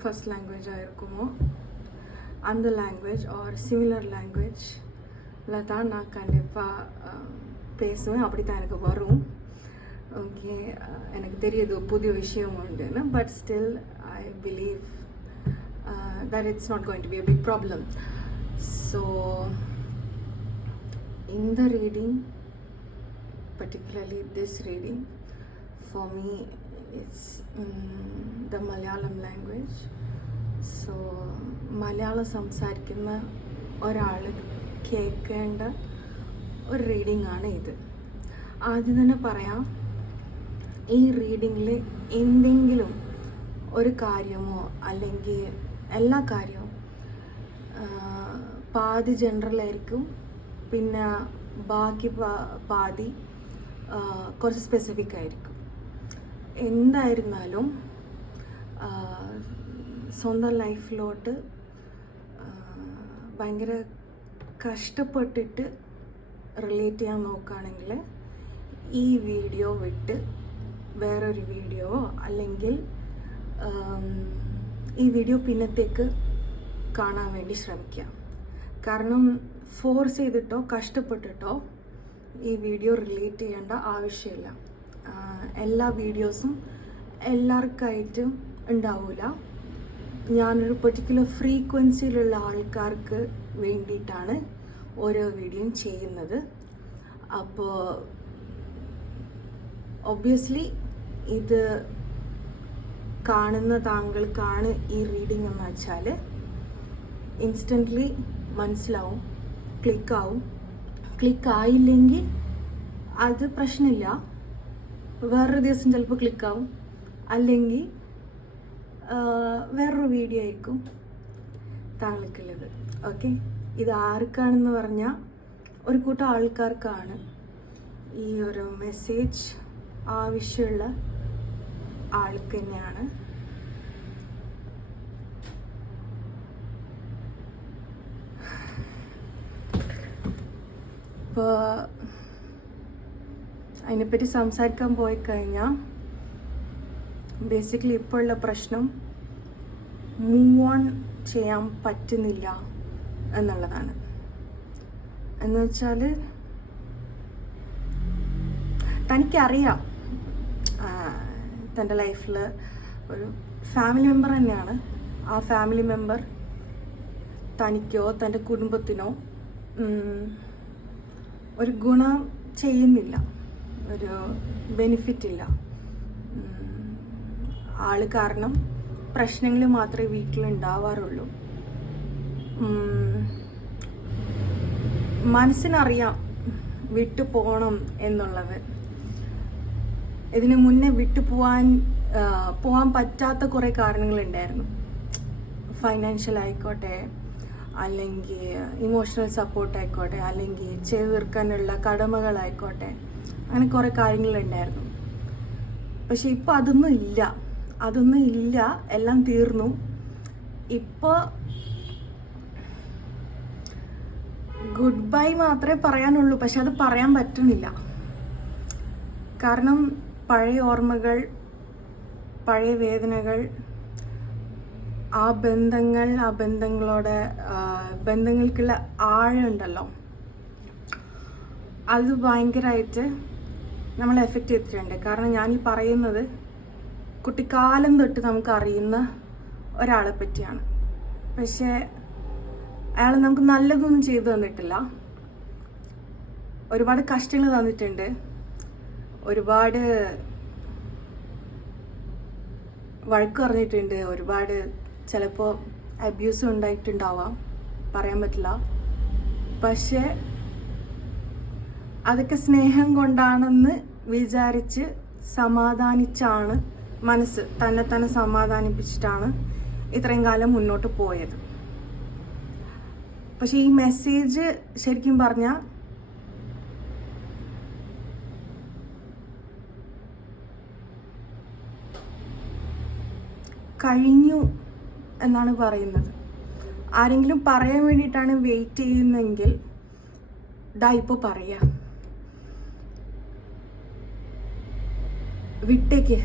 First லாங்குவேஜாக இருக்குமோ அந்த language are similar லாங்குவேஜில் தான் நான் கண்டிப்பாக பேசுவேன். அப்படி தான் எனக்கு வரும். ஓகே, எனக்கு தெரியுது புதிய விஷயம் உண்டுன்னு, but still I believe that it's not going to be a big problem. So in the reading, particularly this reading, for me it's in the Malayalam language. So Malayalam സംസാരിക്കുന്ന ഒരാൾ കേൾക്കേണ്ട ഒരു റീഡിംഗ് ആണ് ഇത്. ആദ്യം തന്നെ പറയാം, ഈ റീഡിങ്ങിൽ എന്തെങ്കിലും ഒരു കാര്യമോ അല്ലെങ്കിൽ എല്ലാ കാര്യവും പാതി ജനറലായിരിക്കും, പിന്നെ ബാക്കി പാതി കുറച്ച് സ്പെസിഫിക് ആയിരിക്കും. എന്തായിരുന്നാലും സ്വന്തം ലൈഫിലോട്ട് ഭയങ്കര കഷ്ടപ്പെട്ടിട്ട് റിലേറ്റ് ചെയ്യാൻ നോക്കുകയാണെങ്കിൽ ഈ വീഡിയോ വിട്ട് വേറൊരു വീഡിയോവോ അല്ലെങ്കിൽ ഈ വീഡിയോ പിന്നത്തേക്ക് കാണാൻ വേണ്ടി ശ്രമിക്കുക. കാരണം ഫോഴ്സ് ചെയ്തിട്ടോ കഷ്ടപ്പെട്ടിട്ടോ ഈ വീഡിയോ റിലേറ്റ് ചെയ്യേണ്ട ആവശ്യമില്ല. എല്ലാ വീഡിയോസും എല്ലാവർക്കായിട്ടും ഉണ്ടാവില്ല. ഞാനൊരു പെർട്ടിക്കുലർ ഫ്രീക്വൻസിയിലുള്ള ആൾക്കാർക്ക് വേണ്ടിയിട്ടാണ് ഓരോ വീഡിയോയും ചെയ്യുന്നത്. അപ്പോൾ ഒബ്വിയസ്ലി ഇത് കാണുന്ന താങ്കൾക്കാണ് ഈ റീഡിംഗ് എന്ന് വെച്ചാൽ ഇൻസ്റ്റൻ്റ്ലി മനസ്സിലാവും, ക്ലിക്കാവും. ക്ലിക്കായില്ലെങ്കിൽ അത് പ്രശ്നമില്ല, വേറൊരു ദിവസം ചിലപ്പോൾ ക്ലിക്കാവും, അല്ലെങ്കിൽ വേറൊരു വീഡിയോ ആയിരിക്കും താങ്കൾക്കുള്ളത്. ഓക്കെ, ഇത് ആർക്കാണെന്ന് പറഞ്ഞാൽ ഒരു കൂട്ടം ആൾക്കാർക്കാണ് ഈ ഒരു മെസ്സേജ് ആവശ്യമുള്ള ആൾക്ക് തന്നെയാണ്. ഇപ്പോൾ അതിനെപ്പറ്റി സംസാരിക്കാൻ പോയി കഴിഞ്ഞാൽ ബേസിക്കലി ഇപ്പോഴുള്ള പ്രശ്നം മൂവ് ഓൺ ചെയ്യാൻ പറ്റുന്നില്ല എന്നുള്ളതാണ്. എന്ന് വെച്ചാൽ തനിക്കറിയാം തൻ്റെ ലൈഫിൽ ഒരു ഫാമിലി മെമ്പർ തന്നെയാണ്. ആ ഫാമിലി മെമ്പർ തനിക്കോ തൻ്റെ കുടുംബത്തിനോ ഒരു ഗുണം ചെയ്യുന്നില്ല, ഒരു ബെനിഫിറ്റ് ഇല്ല. ആൾ കാരണം പ്രശ്നങ്ങൾ മാത്രമേ വീട്ടിലുണ്ടാവാറുള്ളൂ. മനസ്സിനറിയാം വിട്ടു പോകണം എന്നുള്ളത്. ഇതിന് മുന്നേ വിട്ടു പോകാൻ പറ്റാത്ത കുറേ കാരണങ്ങളുണ്ടായിരുന്നു. ഫൈനാൻഷ്യൽ ആയിക്കോട്ടെ, അല്ലെങ്കിൽ ഇമോഷണൽ സപ്പോർട്ട് ആയിക്കോട്ടെ, അല്ലെങ്കിൽ ചെയ്തു തീർക്കാനുള്ള കടമകളായിക്കോട്ടെ, അങ്ങനെ കുറേ കാര്യങ്ങളുണ്ടായിരുന്നു. പക്ഷെ ഇപ്പോൾ അതൊന്നും ഇല്ല, എല്ലാം തീർന്നു. ഇപ്പോൾ ഗുഡ് ബൈ മാത്രമേ പറയാനുള്ളൂ. പക്ഷെ അത് പറയാൻ പറ്റുന്നില്ല. കാരണം പഴയ ഓർമ്മകൾ, പഴയ വേദനകൾ, ആ ബന്ധങ്ങൾക്കുള്ള ആഴമുണ്ടല്ലോ, അത് ഭയങ്കരമായിട്ട് നമ്മളെ എഫക്റ്റ് ചെയ്തിട്ടുണ്ട്. കാരണം ഞാൻ ഈ പറയുന്നത് കുട്ടിക്കാലം തൊട്ട് നമുക്ക് അറിയുന്ന ഒരാളെ പറ്റിയാണ്. പക്ഷേ അയാൾ നമുക്ക് നല്ലതൊന്നും ചെയ്തു തന്നിട്ടില്ല. ഒരുപാട് കഷ്ടങ്ങൾ തന്നിട്ടുണ്ട്, ഒരുപാട് വഴക്ക് പറഞ്ഞിട്ടുണ്ട്, ഒരുപാട് ചിലപ്പോൾ അബ്യൂസും ഉണ്ടായിട്ടുണ്ടാവാം, പറയാൻ പറ്റില്ല. പക്ഷെ അതൊക്കെ സ്നേഹം കൊണ്ടാണെന്ന് വിചാരിച്ച് സമാധാനിച്ചാണ് മനസ്സ് തന്നെ സമാധാനിപ്പിച്ചിട്ടാണ് ഇത്രയും കാലം മുന്നോട്ട് പോയത്. പക്ഷെ ഈ മെസ്സേജ് ശരിക്കും പറഞ്ഞാൽ കഴിഞ്ഞു എന്നാണ് പറയുന്നത്. ആരെങ്കിലും പറയാൻ വേണ്ടിയിട്ടാണ് വെയിറ്റ് ചെയ്യുന്നതെങ്കിൽ ഇപ്പോൾ പറയാ, വിട്ടേക്ക്.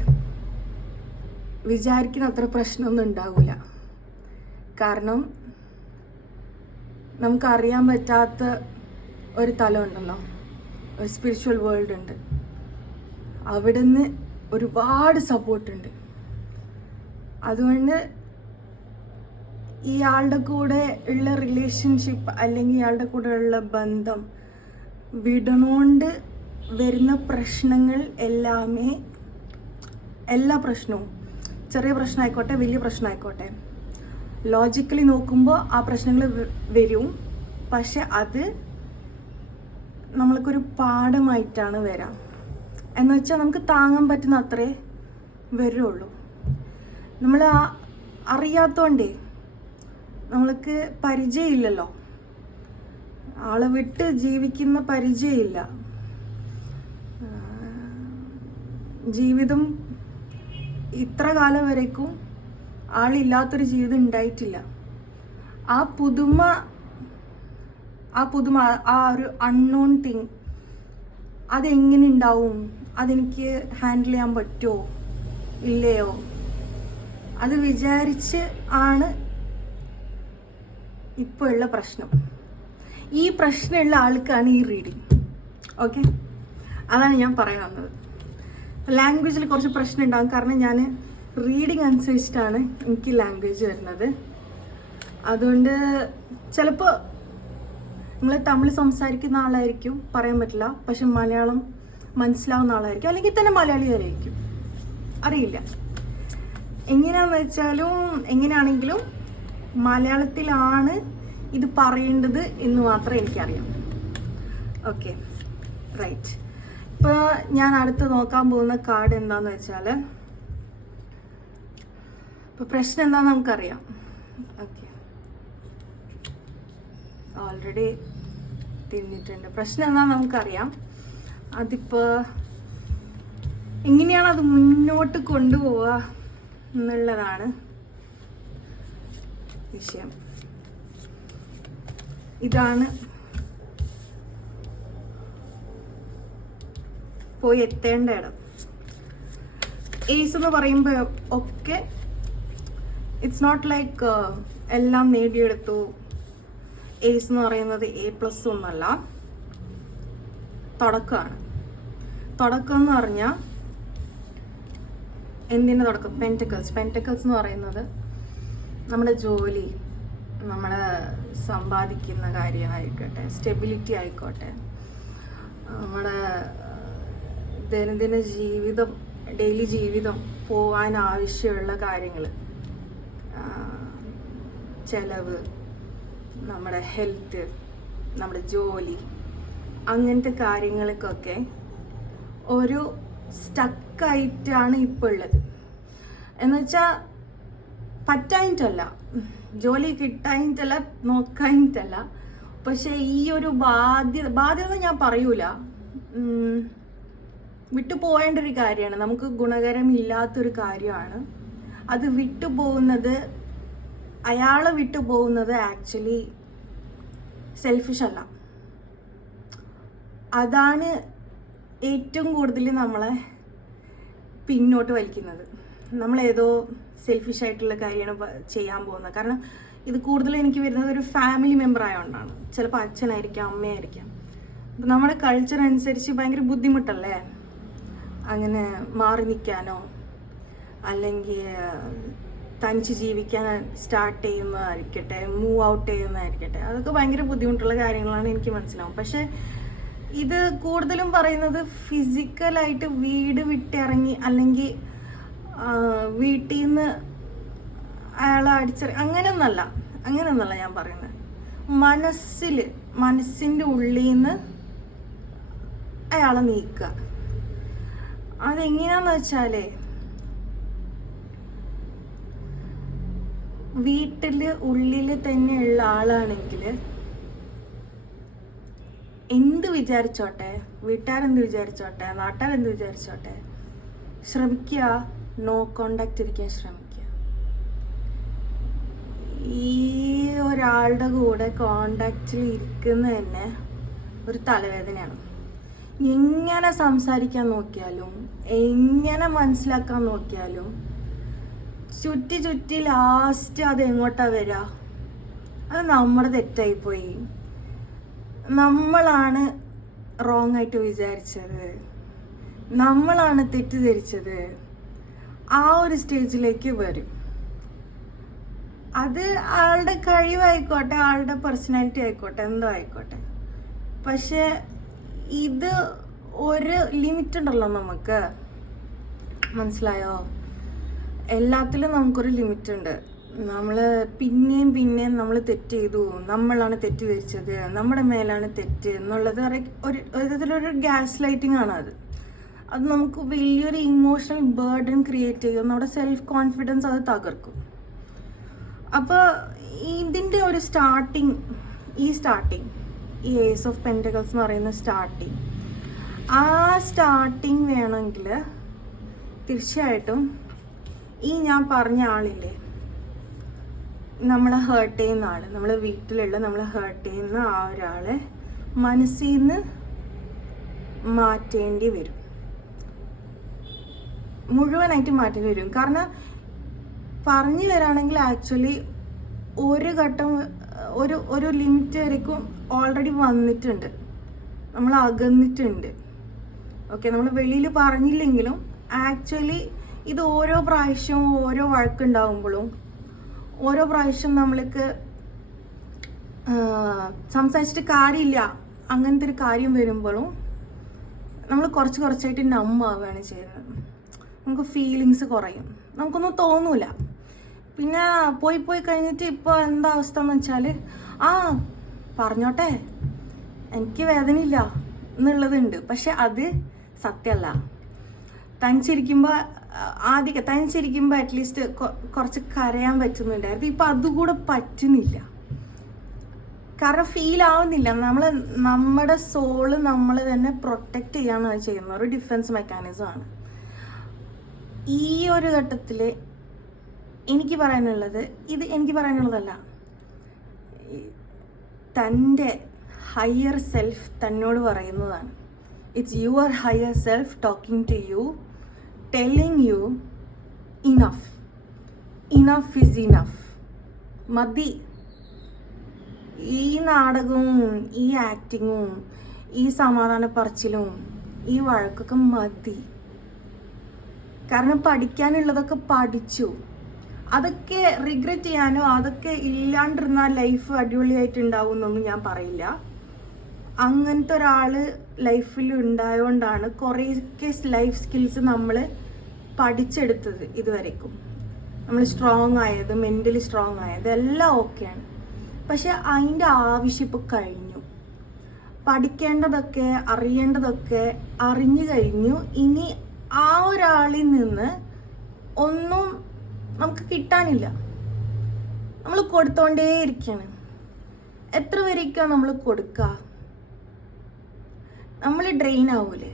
വിചാരിക്കുന്ന അത്ര പ്രശ്നമൊന്നും ഉണ്ടാവില്ല. കാരണം നമുക്കറിയാൻ പറ്റാത്ത ഒരു തലമുണ്ടല്ലോ, ഒരു സ്പിരിച്വൽ വേൾഡ് ഉണ്ട്. അവിടുന്ന് ഒരുപാട് സപ്പോർട്ടുണ്ട്. അതുകൊണ്ട് ഇയാളുടെ കൂടെ ഉള്ള റിലേഷൻഷിപ്പ് അല്ലെങ്കിൽ ഇയാളുടെ കൂടെ ഉള്ള ബന്ധം വിടണോണ്ട് വരുന്ന പ്രശ്നങ്ങൾ എല്ലാ പ്രശ്നവും, ചെറിയ പ്രശ്നമായിക്കോട്ടെ വലിയ പ്രശ്നമായിക്കോട്ടെ, ലോജിക്കലി നോക്കുമ്പോൾ ആ പ്രശ്നങ്ങൾ വരും. പക്ഷെ അത് നമ്മൾക്കൊരു പാഠമായിട്ടാണ് വരാം. എന്ന് വെച്ചാൽ നമുക്ക് താങ്ങാൻ പറ്റുന്ന അത്രേ വരുള്ളൂ. നമ്മൾ അറിയാത്തോണ്ടേ, നമ്മൾക്ക് പരിചയമില്ലല്ലോ, ആളെ വിട്ട് ജീവിക്കുന്ന പരിചയമില്ല. ജീവിതം ഇത്ര കാലം വരേക്കും ആളില്ലാത്തൊരു ജീവിതം ഉണ്ടായിട്ടില്ല. ആ പുതുമ, ആ ഒരു അൺനോൺ തിങ് അതെങ്ങനെ ഉണ്ടാവും, അതെനിക്ക് ഹാൻഡിൽ ചെയ്യാൻ പറ്റുമോ ഇല്ലയോ, അത് വിചാരിച്ച് ആണ് ഇപ്പോൾ ഉള്ള പ്രശ്നം. ഈ പ്രശ്നമുള്ള ആൾക്കാണ് ഈ റീഡിങ്. ഓക്കെ, അതാണ് ഞാൻ പറയാൻ വന്നത്. ലാംഗ്വേജിൽ കുറച്ച് പ്രശ്നം ഉണ്ടാകും. കാരണം ഞാൻ റീഡിങ് അനുസരിച്ചിട്ടാണ് എനിക്ക് ലാംഗ്വേജ് വരുന്നത്. അതുകൊണ്ട് ചിലപ്പോൾ നമ്മൾ തമിഴ് സംസാരിക്കുന്ന ആളായിരിക്കും, പറയാൻ പറ്റില്ല. പക്ഷെ മലയാളം മനസ്സിലാവുന്ന ആളായിരിക്കും, അല്ലെങ്കിൽ തന്നെ മലയാളിയായിരിക്കും, അറിയില്ല. എങ്ങനെയാണെങ്കിലും മലയാളത്തിലാണ് ഇത് പറയേണ്ടത് എന്ന് മാത്രമേ എനിക്കറിയാം. Okay, right. ഇപ്പോൾ ഞാൻ അടുത്ത് നോക്കാൻ പോകുന്ന കാർഡ് എന്താന്ന് വെച്ചാൽ, ഇപ്പോൾ പ്രശ്നം എന്താണെന്ന് നമുക്കറിയാം. ഓക്കെ, ഓൾറെഡി തിന്നിട്ടുണ്ട്. പ്രശ്നം എന്താണെന്ന് നമുക്കറിയാം. അതിപ്പോൾ എങ്ങനെയാണ് അത് മുന്നോട്ട് കൊണ്ടുപോവുക എന്നുള്ളതാണ് വിഷയം. ഇതാണ് പോയി എത്തേണ്ട ഇടം. ഏസ് എന്ന് പറയുമ്പോൾ ഒക്കെ ഇറ്റ്സ് നോട്ട് ലൈക്ക് എല്ലാം നേടിയെടുത്തു. ഏസ് എന്ന് പറയുന്നത് A+ ഒന്നല്ല, തുടക്കമാണ്. തുടക്കം എന്ന് പറഞ്ഞാൽ എന്തിൻ്റെ തുടക്കം? പെൻറ്റക്കിൾസ് എന്ന് പറയുന്നത് നമ്മുടെ ജോലി, നമ്മൾ സമ്പാദിക്കുന്ന കാര്യമായിക്കോട്ടെ, സ്റ്റെബിലിറ്റി ആയിക്കോട്ടെ, നമ്മുടെ ദൈനംദിന ജീവിതം, ഡെയിലി ജീവിതം പോവാൻ ആവശ്യമുള്ള കാര്യങ്ങൾ, ചെലവ്, നമ്മുടെ ഹെൽത്ത്, നമ്മുടെ ജോലി, അങ്ങനത്തെ കാര്യങ്ങൾക്കൊക്കെ ഒരു സ്റ്റക്കായിട്ടാണ് ഇപ്പോൾ ഉള്ളത്. എന്നുവെച്ചാൽ പറ്റായിട്ടല്ല, ജോലി കിട്ടായിട്ടല്ല, നോക്കായിട്ടല്ല, പക്ഷെ ഈ ഒരു ബാധ്യത ഞാൻ പറയൂല, വിട്ടുപോകേണ്ട ഒരു കാര്യമാണ്, നമുക്ക് ഗുണകരമില്ലാത്തൊരു കാര്യമാണ്. അത് വിട്ടുപോകുന്നത്, അയാളെ വിട്ടുപോകുന്നത് ആക്ച്വലി സെൽഫിഷ് അല്ല. അതാണ് ഏറ്റവും കൂടുതൽ നമ്മളെ പിന്നോട്ട് വലിക്കുന്നത്. നമ്മളേതോ സെൽഫിഷ് ആയിട്ടുള്ള കാര്യമാണ് ചെയ്യാൻ പോകുന്നത്. കാരണം ഇത് കൂടുതലും എനിക്ക് വരുന്നത് ഒരു ഫാമിലി മെമ്പർ ആയതുകൊണ്ടാണ്. ചിലപ്പോൾ അച്ഛനായിരിക്കാം, അമ്മയായിരിക്കാം. അപ്പം നമ്മുടെ കൾച്ചർ അനുസരിച്ച് ഭയങ്കര ബുദ്ധിമുട്ടല്ലേ അങ്ങനെ മാറി നിൽക്കാനോ അല്ലെങ്കിൽ തനിച്ച് ജീവിക്കാൻ സ്റ്റാർട്ട് ചെയ്യുന്നതായിരിക്കട്ടെ, മൂവ് ഔട്ട് ചെയ്യുന്നതായിരിക്കട്ടെ, അതൊക്കെ ഭയങ്കര ബുദ്ധിമുട്ടുള്ള കാര്യങ്ങളാണ്, എനിക്ക് മനസ്സിലാവും. പക്ഷെ ഇത് കൂടുതലും പറയുന്നത് ഫിസിക്കലായിട്ട് വീട് വിട്ടിറങ്ങി അല്ലെങ്കിൽ വീട്ടിൽ നിന്ന് അയാളെ അങ്ങനെയൊന്നല്ല ഞാൻ പറയുന്നത്. മനസ്സിൻ്റെ ഉള്ളിൽ നിന്ന് അയാളെ നീക്കുക. അതെങ്ങനെയാന്ന് വെച്ചാലേ, ഉള്ളിൽ തന്നെയുള്ള ആളാണെങ്കിൽ എന്ത് വിചാരിച്ചോട്ടെ, വീട്ടുകാരെന്ത് വിചാരിച്ചോട്ടെ, നാട്ടുകാരെന്ത് വിചാരിച്ചോട്ടെ, ശ്രമിക്കുക, നോ കോണ്ടാക്ട് ഇരിക്കാൻ ശ്രമിക്കുക. ഈ ഒരാളുടെ കൂടെ കോണ്ടാക്റ്റിൽ ഇരിക്കുന്നത് തന്നെ ഒരു തലവേദനയാണ്. എങ്ങനെ സംസാരിക്കാൻ നോക്കിയാലും, എങ്ങനെ മനസ്സിലാക്കാൻ നോക്കിയാലും ചുറ്റി ചുറ്റി ലാസ്റ്റ് അത് എങ്ങോട്ടാ വരിക? അത് നമ്മുടെ തെറ്റായിപ്പോയി. നമ്മളാണ് റോങ് ആയിട്ട് വിചാരിച്ചത്, നമ്മളാണ് തെറ്റിദ്ധരിച്ചത്. ആ ഒരു സ്റ്റേജിലേക്ക് വരും. അത് ആളുടെ കഴിവായിക്കോട്ടെ, ആളുടെ പേഴ്സണാലിറ്റി ആയിക്കോട്ടെ, എന്തോ ആയിക്കോട്ടെ. പക്ഷെ ഇത് ഒരു ലിമിറ്റ് ഉണ്ടല്ലോ നമുക്ക്, മനസ്സിലായോ? എല്ലാത്തിലും നമുക്കൊരു ലിമിറ്റ് ഉണ്ട്. നമ്മൾ പിന്നെയും നമ്മൾ തെറ്റ് ചെയ്തു, നമ്മളാണ് തെറ്റിദ്ധരിച്ചത്, നമ്മുടെ മേലാണ് തെറ്റ് എന്നുള്ളത് ഒരു വിധത്തിലൊരു ഗ്യാസ് ലൈറ്റിംഗ് ആണ്. അത് നമുക്ക് വലിയൊരു ഇമോഷണൽ ബേർഡൻ ക്രിയേറ്റ് ചെയ്യും. നമ്മുടെ സെൽഫ് കോൺഫിഡൻസ് അത് തകർക്കും. അപ്പോൾ ഇതിൻ്റെ ഒരു ഈ ഏസ് ഓഫ് പെൻറ്റക്കിൾസ് എന്ന് പറയുന്ന സ്റ്റാർട്ടിങ് വേണമെങ്കിൽ തീർച്ചയായിട്ടും ഈ ഞാൻ പറഞ്ഞ ആളില്ലേ, നമ്മളെ ഹേർട്ട് ചെയ്യുന്ന ആൾ, നമ്മളെ വീട്ടിലുള്ള നമ്മളെ ഹേർട്ട് ചെയ്യുന്ന ആ ഒരാളെ മനസ്സിൽ നിന്ന് മാറ്റേണ്ടി വരും, മുഴുവനായിട്ട് മാറ്റേണ്ടി വരും. കാരണം പറഞ്ഞു വരാണെങ്കിൽ ആക്ച്വലി ഒരു ഘട്ടം ഒരു ലിമിറ്റ് വരയ്ക്കും ഓൾറെഡി വന്നിട്ടുണ്ട്, നമ്മൾ അകന്നിട്ടുണ്ട്. ഓക്കെ, നമ്മൾ വെളിയിൽ പറഞ്ഞില്ലെങ്കിലും ആക്ച്വലി ഇത് ഓരോ പ്രാവശ്യവും ഓരോ വഴക്കുണ്ടാവുമ്പോഴും ഓരോ പ്രാവശ്യം നമ്മൾക്ക് സംസാരിച്ചിട്ട് കാര്യമില്ല അങ്ങനത്തെ ഒരു കാര്യം വരുമ്പോഴും നമ്മൾ കുറച്ചായിട്ട് നമ്മാവുകയാണ് ചെയ്യുന്നത്. നമുക്ക് ഫീലിങ്സ് കുറയും, നമുക്കൊന്നും തോന്നൂല. പിന്നെ പോയി കഴിഞ്ഞിട്ട് ഇപ്പോൾ എന്താ അവസ്ഥ എന്ന് വെച്ചാൽ, പറഞ്ഞോട്ടെ എനിക്ക് വേദനയില്ല എന്നുള്ളതുണ്ട്. പക്ഷെ അത് സത്യമല്ല. തനിച്ചിരിക്കുമ്പോൾ അറ്റ്ലീസ്റ്റ് കുറച്ച് കരയാൻ പറ്റുന്നുണ്ടായിരുന്നു. ഇപ്പം അതുകൂടെ പറ്റുന്നില്ല. കാരണം ഫീൽ ആവുന്നില്ല. നമ്മുടെ സോള് നമ്മൾ തന്നെ പ്രൊട്ടക്റ്റ് ചെയ്യാനാണ് ചെയ്യുന്നത്. ഒരു ഡിഫെൻസ് മെക്കാനിസമാണ്. ഈ ഒരു ഘട്ടത്തിൽ എനിക്ക് പറയാനുള്ളതല്ല, തൻ്റെ ഹയർ സെൽഫ് തന്നോട് പറയുന്നതാണ്. It's your higher self talking to you, telling you enough is enough. മതി. ഈ നാടകവും ഈ ആക്ടിങ്ങും ഈ സമാധാന പറച്ചിലും ഈ വഴക്കൊക്കെ മതി. കാരണം പഠിക്കാനുള്ളതൊക്കെ പഠിച്ചു. അതൊക്കെ റിഗ്രറ്റ് ചെയ്യാനോ അതൊക്കെ ഇല്ലാണ്ടിരുന്നാൽ ലൈഫ് അടിപൊളിയായിട്ടുണ്ടാവും എന്നൊന്നും ഞാൻ പറയില്ല. അങ്ങനത്തെ ഒരാൾ ലൈഫിൽ ഉണ്ടായതുകൊണ്ടാണ് കുറേയൊക്കെ ലൈഫ് സ്കിൽസ് നമ്മൾ പഠിച്ചെടുത്തത്. ഇതുവരേക്കും നമ്മൾ സ്ട്രോങ് ആയത്, മെൻ്റലി സ്ട്രോങ് ആയത് എല്ലാം ഓക്കെയാണ്. പക്ഷെ അതിൻ്റെ ആവശ്യം ഇപ്പോൾ കഴിഞ്ഞു. പഠിക്കേണ്ടതൊക്കെ അറിയേണ്ടതൊക്കെ അറിഞ്ഞു കഴിഞ്ഞു. ഇനി ആ ഒരാളിൽ നിന്ന് ഒന്നും നമുക്ക് കിട്ടാനില്ല. നമ്മൾ കൊടുത്തോണ്ടേയിരിക്കുകയാണ്. എത്ര വരേക്കാണ് നമ്മൾ കൊടുക്കുക? നമ്മൾ ഡ്രെയിൻ ആവൂലേ?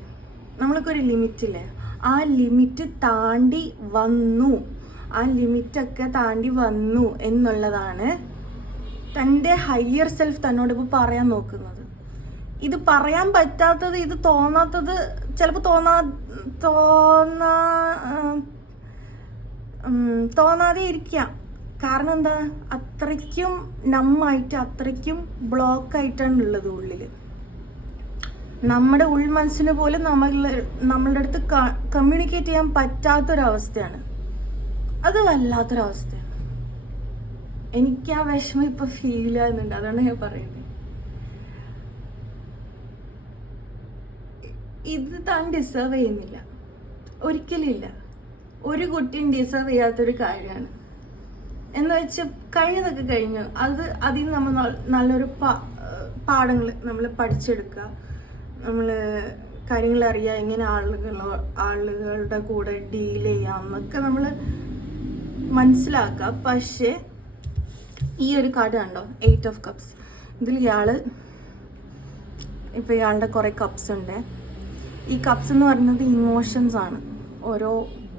നമ്മൾക്കൊരു ലിമിറ്റില്ലേ? ആ ലിമിറ്റ് താണ്ടി വന്നു. ആ ലിമിറ്റൊക്കെ താണ്ടി വന്നു എന്നുള്ളതാണ് തൻ്റെ ഹയർ സെൽഫ് തന്നോട് ഇപ്പോൾ പറയാൻ നോക്കുന്നത്. ഇത് പറയാൻ പറ്റാത്തത്, ഇത് തോന്നാത്തത് ചിലപ്പോൾ തോന്നാതെ ഇരിക്കാം. കാരണം എന്താ? അത്രയ്ക്കും നമ്മായിട്ട്, അത്രയ്ക്കും ബ്ലോക്കായിട്ടാണ് ഉള്ളത് ഉള്ളിൽ. നമ്മുടെ ഉൾമനസ്സിന് പോലും നമ്മളുടെ അടുത്ത് കമ്മ്യൂണിക്കേറ്റ് ചെയ്യാൻ പറ്റാത്തൊരവസ്ഥയാണ്. അത് വല്ലാത്തൊരവസ്ഥയാണ്. എനിക്ക് ആ വിഷമം ഇപ്പൊ ഫീൽ ആകുന്നുണ്ട്. അതാണ് ഞാൻ പറയുന്നത്. ഇത് താൻ ഡിസേർവ് ചെയ്യുന്നില്ല, ഒരിക്കലും ഇല്ല. ഒരു കുട്ടിയും ഡിസേർവ് ചെയ്യാത്തൊരു കാര്യമാണ്. എന്ന് വെച്ച് കഴിഞ്ഞതൊക്കെ കഴിഞ്ഞു. അതിൽ നിന്ന് നമ്മൾ നല്ലൊരു പാഠങ്ങൾ നമ്മൾ പഠിച്ചെടുക്കുക, നമ്മൾ കാര്യങ്ങൾ അറിയുക, എങ്ങനെ ആളുകളുടെ കൂടെ ഡീൽ ചെയ്യാം എന്നൊക്കെ നമ്മൾ മനസ്സിലാക്കുക. പക്ഷേ ഈ ഒരു കാർഡ് കണ്ടോ, 8 ഓഫ് കപ്സ്. ഇതിൽ ഇപ്പോൾ ഇയാളുടെ കുറേ കപ്സ് ഉണ്ട്. ഈ കപ്സ് എന്ന് പറയുന്നത് ഇമോഷൻസ് ആണ്, ഓരോ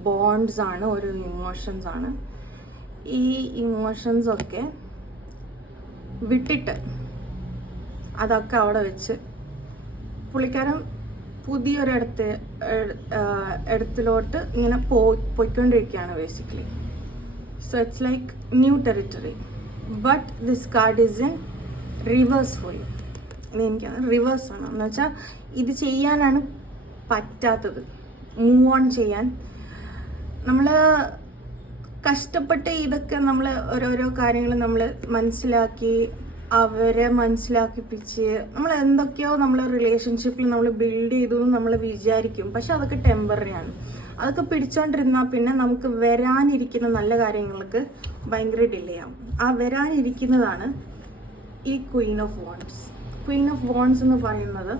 ബോണ്ട്സ് ആണ്, ഓരോ ഇമോഷൻസ് ആണ്. ഈ ഇമോഷൻസൊക്കെ വിട്ടിട്ട് അതൊക്കെ അവിടെ വെച്ച് പുള്ളിക്കാരൻ പുതിയൊരിടത്തിലോട്ട് ഇങ്ങനെ പോയിക്കൊണ്ടിരിക്കുകയാണ് basically. So it's like new territory. But this card is in reverse for you. എനിക്കാണ് റിവേഴ്സ് ആണ് എന്ന് വെച്ചാൽ ഇത് ചെയ്യാനാണ് പറ്റാത്തത്. മൂവ് ഓൺ ചെയ്യാൻ നമ്മൾ കഷ്ടപ്പെട്ട് ഇതൊക്കെ നമ്മൾ ഓരോരോ കാര്യങ്ങൾ നമ്മൾ മനസ്സിലാക്കി അവരെ മനസ്സിലാക്കിപ്പിച്ച് നമ്മൾ എന്തൊക്കെയോ നമ്മൾ റിലേഷൻഷിപ്പിൽ നമ്മൾ ബിൽഡ് ചെയ്തു എന്ന് നമ്മൾ വിചാരിക്കും. പക്ഷെ അതൊക്കെ ടെമ്പററി ആണ്. അതൊക്കെ പിടിച്ചോണ്ടിരുന്നാൽ പിന്നെ നമുക്ക് വരാനിരിക്കുന്ന നല്ല കാര്യങ്ങൾക്ക് ഭയങ്കര ഡിലേ ആവും. ആ വരാനിരിക്കുന്നതാണ് ഈ Queen of wands. Queen of wands എന്ന് പറയുന്നത്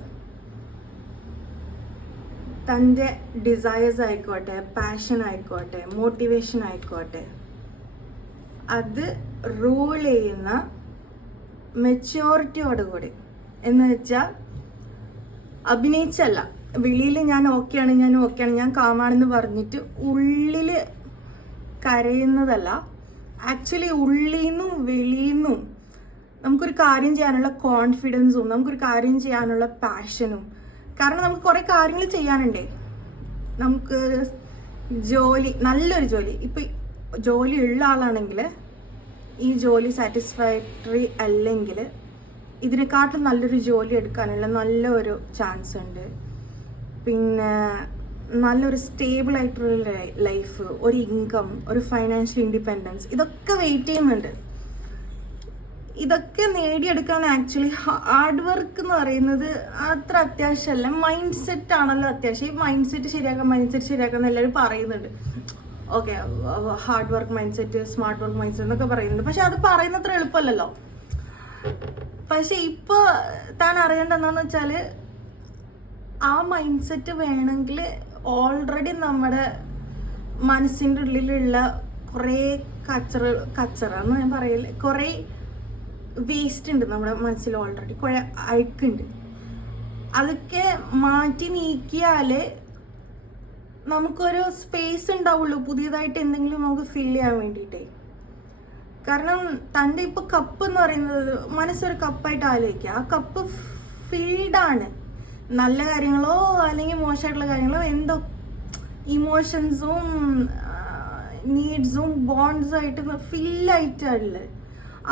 തൻ്റെ ഡിസയേഴ്സ് ആയിക്കോട്ടെ, പാഷൻ ആയിക്കോട്ടെ, മോട്ടിവേഷൻ ആയിക്കോട്ടെ, അത് റൂൾ ചെയ്യുന്ന മെച്യോറിറ്റിയോടുകൂടി, എന്ന് വെച്ചാൽ അഭിനയിച്ചല്ല, വെളിയിൽ ഞാൻ ഓക്കെയാണ് ഞാൻ കാമാണെന്ന് പറഞ്ഞിട്ട് ഉള്ളിൽ കരയുന്നതല്ല. ആക്ച്വലി ഉള്ളിൽ നിന്നും വെളിയിൽ നിന്നും നമുക്കൊരു കാര്യം ചെയ്യാനുള്ള കോൺഫിഡൻസും നമുക്കൊരു കാര്യം ചെയ്യാനുള്ള പാഷനും. കാരണം നമുക്ക് കുറേ കാര്യങ്ങൾ ചെയ്യാനുണ്ടേ. നമുക്ക് ജോലി, നല്ലൊരു ജോലി, ഇപ്പം ജോലി ഉള്ള ആളാണെങ്കിൽ ഈ ജോലി സാറ്റിസ്ഫാക്ടറി അല്ലെങ്കിൽ ഇതിനെക്കാട്ടും നല്ലൊരു ജോലി എടുക്കാനുള്ള നല്ലൊരു ചാൻസ് ഉണ്ട്. പിന്നെ നല്ലൊരു സ്റ്റേബിൾ ആയിട്ടുള്ള ലൈഫ്, ഒരു ഇൻകം, ഒരു ഫൈനാൻഷ്യൽ ഇൻഡിപെൻഡൻസ്, ഇതൊക്കെ വെയിറ്റ് ചെയ്യുന്നുണ്ട്. ഇതൊക്കെ നേടിയെടുക്കാൻ ആക്ച്വലി ഹാർഡ് വർക്ക് എന്ന് പറയുന്നത് അത്ര അത്യാവശ്യമല്ല. മൈൻഡ് സെറ്റ് ആണല്ലോ അത്യാവശ്യം. ഈ മൈൻഡ് സെറ്റ് ശരിയാക്കാൻ എല്ലാവരും പറയുന്നുണ്ട്. Okay, hard work mind set, smart work mind set എന്നൊക്കെ പറയുന്നുണ്ട്. പക്ഷെ അത് പറയുന്നത്ര എളുപ്പമല്ലല്ലോ. പക്ഷെ ഇപ്പൊ താൻ അറിയേണ്ട എന്താന്ന് വെച്ചാൽ ആ മൈൻഡ് സെറ്റ് വേണമെങ്കിൽ ഓൾറെഡി നമ്മുടെ മനസ്സിൻ്റെ ഉള്ളിലുള്ള കുറേ കച്ചറ എന്ന് ഞാൻ പറയില്ല, കുറേ വേസ്റ്റ് ഉണ്ട് നമ്മുടെ മനസ്സിൽ, ഓൾറെഡി കുറേ അഴുക്കുണ്ട്. അതൊക്കെ മാറ്റി നീക്കിയാലേ നമുക്കൊരു സ്പേസ് ഉണ്ടാവുള്ളൂ പുതിയതായിട്ട് എന്തെങ്കിലും നമുക്ക് ഫിൽ ചെയ്യാൻ വേണ്ടിയിട്ടേ. കാരണം തൻ്റെ ഇപ്പോൾ കപ്പ് എന്ന് പറയുന്നത് മനസ്സൊരു കപ്പായിട്ട് ആലോചിക്കുക. ആ കപ്പ് ഫിൽഡാണ്. നല്ല കാര്യങ്ങളോ അല്ലെങ്കിൽ മോശമായിട്ടുള്ള കാര്യങ്ങളോ എന്തോ ഇമോഷൻസും നീഡ്സും ബോണ്ട്സും ആയിട്ട് ഫില്ലായിട്ടുള്ളത്.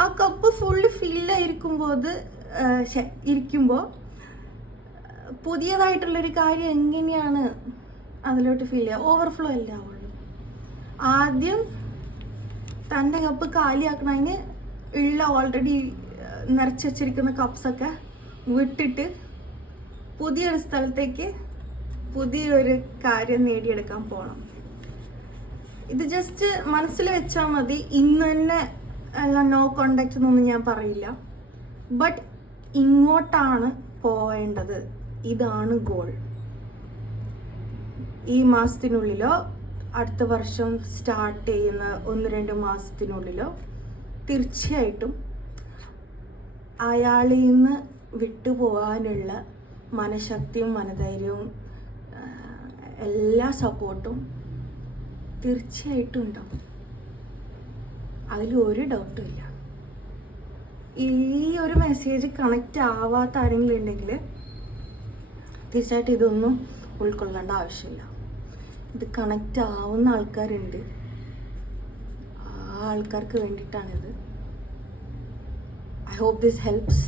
ആ കപ്പ് ഫുള്ള് ഫില്ലായിരിക്കുമ്പോൾ ഇരിക്കുമ്പോൾ പുതിയതായിട്ടുള്ളൊരു കാര്യം എങ്ങനെയാണ് അതിലോട്ട് ഫിൽ ചെയ്യുക? ഓവർഫ്ലോ അല്ല ആവുള്ളൂ. ആദ്യം തൻ്റെ കപ്പ് കാലിയാക്കണതിന് ഉള്ള ഓൾറെഡി നിറച്ച് വെച്ചിരിക്കുന്ന കപ്സൊക്കെ വിട്ടിട്ട് പുതിയൊരു സ്ഥലത്തേക്ക് പുതിയൊരു കാര്യം നേടിയെടുക്കാൻ പോകണം. ഇത് ജസ്റ്റ് മനസ്സിൽ വെച്ചാൽ മതി. ഇന്ന് തന്നെ അല്ല നോ കോണ്ടാക്ട് എന്നൊന്നും ഞാൻ പറയില്ല. ബട്ട് ഇങ്ങോട്ടാണ് പോവേണ്ടത്. ഇതാണ് ഗോൾ. ഈ മാസത്തിനുള്ളിലോ അടുത്ത വർഷം സ്റ്റാർട്ട് ചെയ്യുന്ന 1-2 മാസത്തിനുള്ളിലോ തീർച്ചയായിട്ടും അയാളിൽ നിന്ന് വിട്ടുപോകാനുള്ള മനഃശക്തിയും മനധൈര്യവും എല്ലാ സപ്പോർട്ടും തീർച്ചയായിട്ടും ഉണ്ടാവും. അതിലൊരു ഡൗട്ടും ഇല്ല. ഈ ഒരു മെസ്സേജ് കണക്റ്റ് ആവാത്ത ആരെങ്കിലും ഉണ്ടെങ്കിൽ തീർച്ചയായിട്ടും ഇതൊന്നും ഉൾക്കൊള്ളേണ്ട ആവശ്യമില്ല. ഇത് കണക്റ്റ് ആവുന്ന ആൾക്കാരുണ്ട്. ആ ആൾക്കാർക്ക് വേണ്ടിയിട്ടാണിത്. I hope this helps.